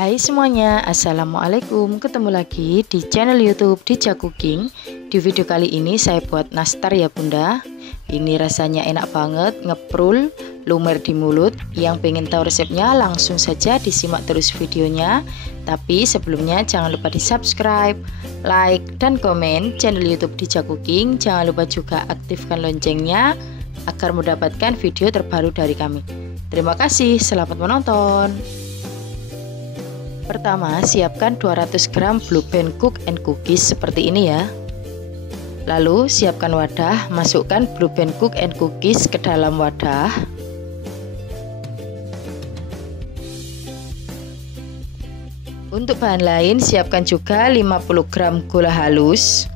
Hai semuanya, assalamualaikum. Ketemu lagi di channel YouTube Dija Cooking. Di video kali ini saya buat nastar ya bunda. Ini rasanya enak banget, ngeprul, lumer di mulut. Yang pengen tahu resepnya langsung saja disimak terus videonya. Tapi sebelumnya jangan lupa di subscribe, like, dan komen channel YouTube Dija Cooking. Jangan lupa juga aktifkan loncengnya agar mendapatkan video terbaru dari kami. Terima kasih, selamat menonton. Pertama, siapkan 200 gram Blue Band Cook and Cookies seperti ini ya. Lalu siapkan wadah, masukkan Blue Band Cook and Cookies ke dalam wadah. Untuk bahan lain, siapkan juga 50 gram gula halus.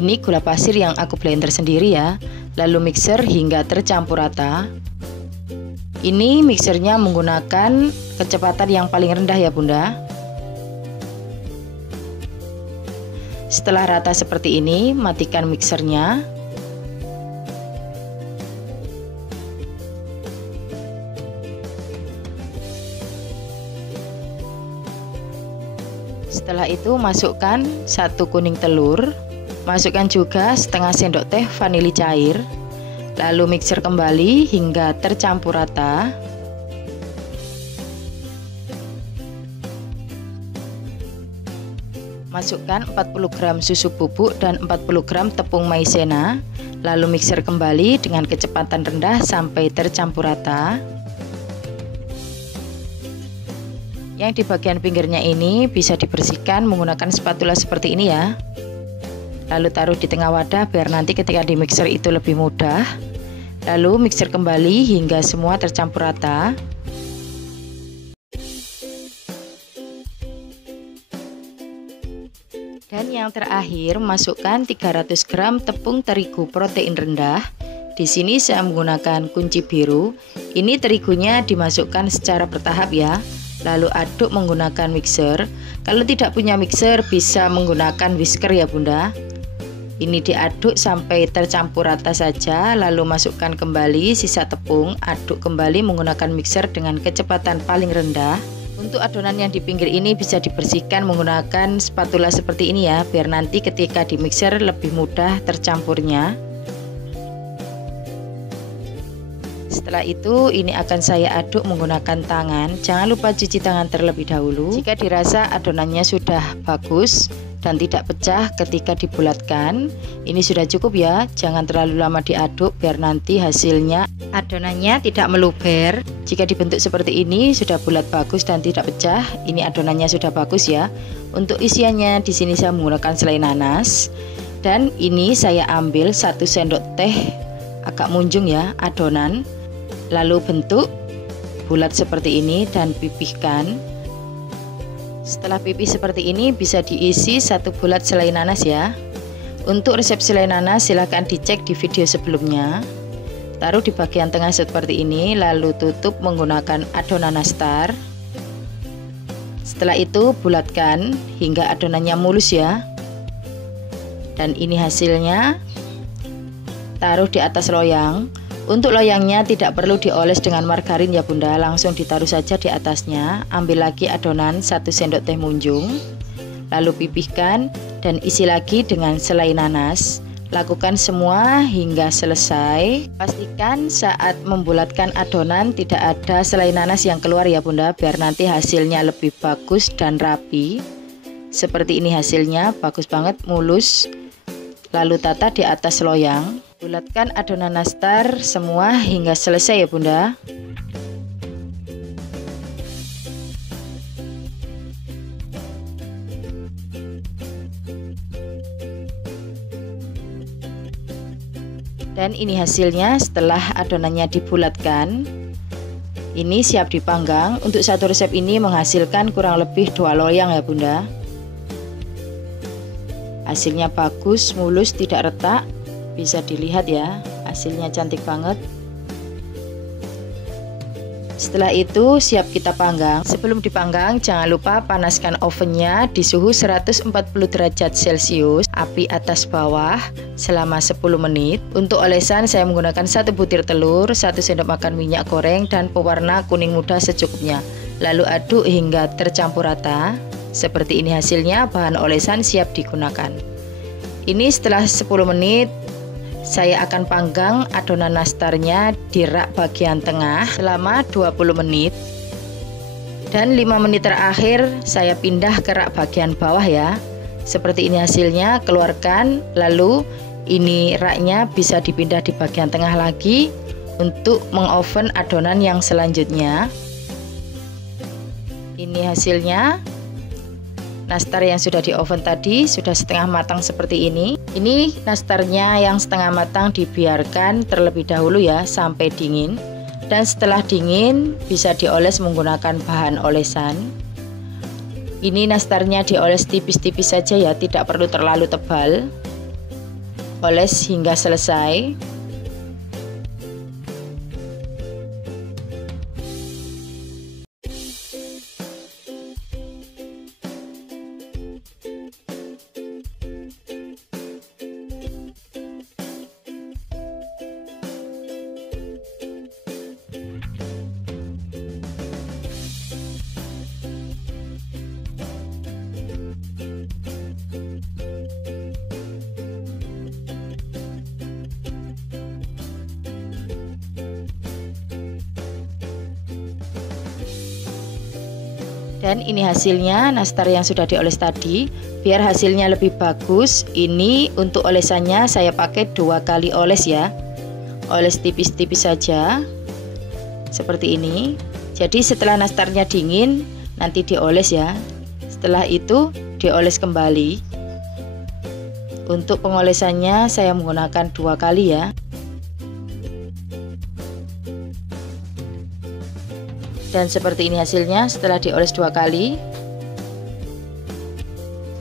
Ini gula pasir yang aku blender sendiri ya. Lalu mixer hingga tercampur rata. Ini mixernya menggunakan kecepatan yang paling rendah ya bunda. Setelah rata seperti ini, matikan mixernya. Setelah itu masukkan 1 kuning telur, masukkan juga setengah sendok teh vanili cair. Lalu mixer kembali hingga tercampur rata. Masukkan 40 gram susu bubuk dan 40 gram tepung maizena. Lalu mixer kembali dengan kecepatan rendah sampai tercampur rata. Yang di bagian pinggirnya ini bisa dibersihkan menggunakan spatula seperti ini ya. Lalu taruh di tengah wadah biar nanti ketika di mixer itu lebih mudah. Lalu mixer kembali hingga semua tercampur rata. Dan yang terakhir, masukkan 300 gram tepung terigu protein rendah. Di sini saya menggunakan kunci biru. Ini terigunya dimasukkan secara bertahap ya. Lalu aduk menggunakan mixer. Kalau tidak punya mixer bisa menggunakan whisker ya bunda. Ini diaduk sampai tercampur rata saja, lalu masukkan kembali sisa tepung, aduk kembali menggunakan mixer dengan kecepatan paling rendah. Untuk adonan yang di pinggir ini bisa dibersihkan menggunakan spatula seperti ini ya, biar nanti ketika di mixer lebih mudah tercampurnya. Setelah itu ini akan saya aduk menggunakan tangan. Jangan lupa cuci tangan terlebih dahulu. Jika dirasa adonannya sudah bagus dan tidak pecah ketika dibulatkan, ini sudah cukup ya. Jangan terlalu lama diaduk biar nanti hasilnya adonannya tidak meluber. Jika dibentuk seperti ini sudah bulat bagus dan tidak pecah, ini adonannya sudah bagus ya. Untuk isiannya di sini saya menggunakan selai nanas, dan ini saya ambil 1 sendok teh agak munjung ya adonan. Lalu bentuk bulat seperti ini dan pipihkan. Setelah pipih seperti ini bisa diisi 1 bulat selai nanas ya. Untuk resep selai nanas silahkan dicek di video sebelumnya. Taruh di bagian tengah seperti ini, lalu tutup menggunakan adonan nastar. Setelah itu bulatkan hingga adonannya mulus ya. Dan ini hasilnya. Taruh di atas loyang. Untuk loyangnya tidak perlu dioles dengan margarin ya bunda, langsung ditaruh saja di atasnya. Ambil lagi adonan 1 sendok teh munjung, lalu pipihkan dan isi lagi dengan selai nanas. Lakukan semua hingga selesai. Pastikan saat membulatkan adonan tidak ada selai nanas yang keluar ya bunda, biar nanti hasilnya lebih bagus dan rapi. Seperti ini hasilnya, bagus banget, mulus. Lalu tata di atas loyang. Bulatkan adonan nastar semua hingga selesai ya bunda. Dan ini hasilnya setelah adonannya dibulatkan. Ini siap dipanggang. Untuk satu resep ini menghasilkan kurang lebih 2 loyang ya bunda. Hasilnya bagus, mulus, tidak retak. Bisa dilihat ya, hasilnya cantik banget. Setelah itu siap kita panggang. Sebelum dipanggang jangan lupa panaskan ovennya di suhu 140 derajat Celcius, api atas bawah selama 10 menit. Untuk olesan saya menggunakan 1 butir telur, 1 sendok makan minyak goreng dan pewarna kuning muda secukupnya. lalu aduk hingga tercampur rata. Seperti ini hasilnya, bahan olesan siap digunakan. Ini setelah 10 menit saya akan panggang adonan nastarnya di rak bagian tengah selama 20 menit. Dan 5 menit terakhir saya pindah ke rak bagian bawah ya. Seperti ini hasilnya, keluarkan, lalu ini raknya bisa dipindah di bagian tengah lagi untuk mengoven adonan yang selanjutnya. Ini hasilnya, nastar yang sudah di oven tadi sudah setengah matang seperti ini. Ini nastarnya yang setengah matang dibiarkan terlebih dahulu ya sampai dingin. Dan setelah dingin bisa dioles menggunakan bahan olesan. Ini nastarnya dioles tipis-tipis saja ya, tidak perlu terlalu tebal. Oles hingga selesai. Dan ini hasilnya nastar yang sudah dioles tadi. Biar hasilnya lebih bagus, ini untuk olesannya saya pakai 2 kali oles ya. Oles tipis-tipis saja seperti ini. Jadi setelah nastarnya dingin nanti dioles ya. Setelah itu dioles kembali. Untuk pengolesannya saya menggunakan 2 kali ya. Dan seperti ini hasilnya setelah dioles 2 kali.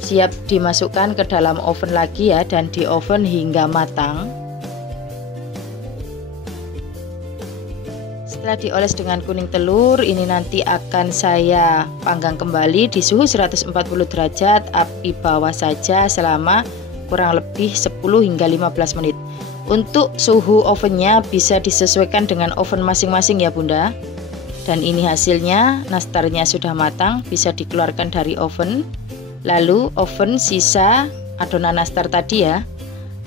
Siap dimasukkan ke dalam oven lagi ya, dan di oven hingga matang. Setelah dioles dengan kuning telur, ini nanti akan saya panggang kembali di suhu 140 derajat api bawah saja selama kurang lebih 10 hingga 15 menit. Untuk suhu ovennya bisa disesuaikan dengan oven masing-masing ya Bunda. Dan ini hasilnya, nastarnya sudah matang, bisa dikeluarkan dari oven. Lalu oven sisa adonan nastar tadi ya,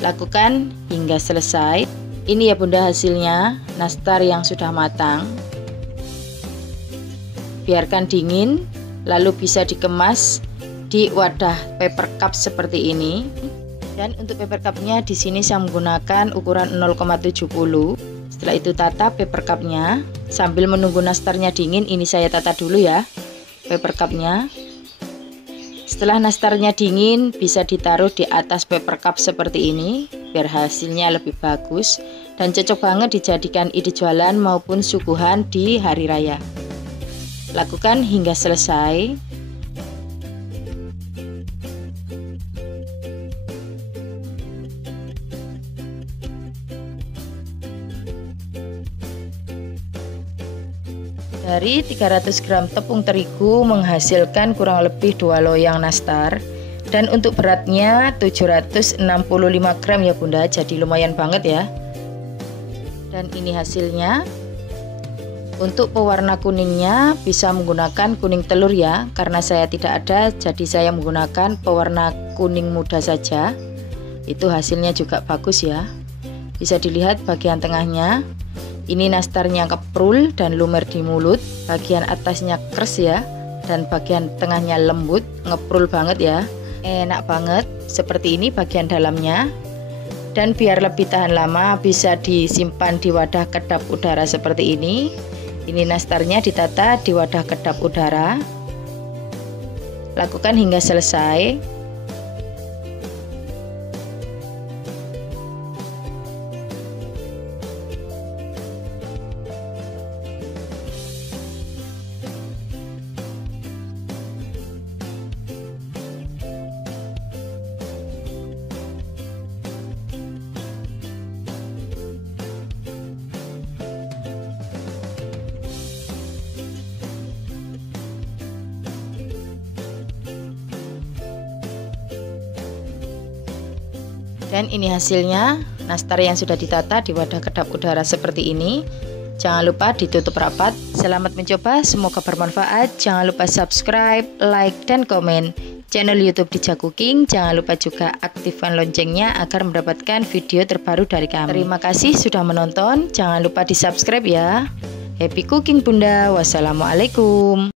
lakukan hingga selesai. Ini ya Bunda hasilnya, nastar yang sudah matang. Biarkan dingin, lalu bisa dikemas di wadah paper cup seperti ini. Dan untuk paper cupnya di sini saya menggunakan ukuran 0,70. Setelah itu tata paper cupnya. Sambil menunggu nastarnya dingin, ini saya tata dulu ya paper cupnya. Setelah nastarnya dingin, bisa ditaruh di atas paper cup seperti ini biar hasilnya lebih bagus dan cocok banget dijadikan ide jualan maupun suguhan di hari raya. Lakukan hingga selesai. Dari 300 gram tepung terigu menghasilkan kurang lebih 2 loyang nastar. Dan untuk beratnya 765 gram ya Bunda, jadi lumayan banget ya. Dan ini hasilnya. Untuk pewarna kuningnya bisa menggunakan kuning telur ya, karena saya tidak ada jadi saya menggunakan pewarna kuning muda saja. Itu hasilnya juga bagus ya. Bisa dilihat bagian tengahnya. Ini nastarnya keprul dan lumer di mulut, bagian atasnya keras ya, dan bagian tengahnya lembut, ngeprul banget ya, enak banget. Seperti ini bagian dalamnya. Dan biar lebih tahan lama bisa disimpan di wadah kedap udara seperti ini. Ini nastarnya ditata di wadah kedap udara. Lakukan hingga selesai. Dan ini hasilnya, nastar yang sudah ditata di wadah kedap udara seperti ini. Jangan lupa ditutup rapat. Selamat mencoba, semoga bermanfaat. Jangan lupa subscribe, like, dan komen channel YouTube Dija Cooking. Jangan lupa juga aktifkan loncengnya agar mendapatkan video terbaru dari kami. Terima kasih sudah menonton. Jangan lupa di subscribe ya. Happy cooking Bunda. Wassalamualaikum.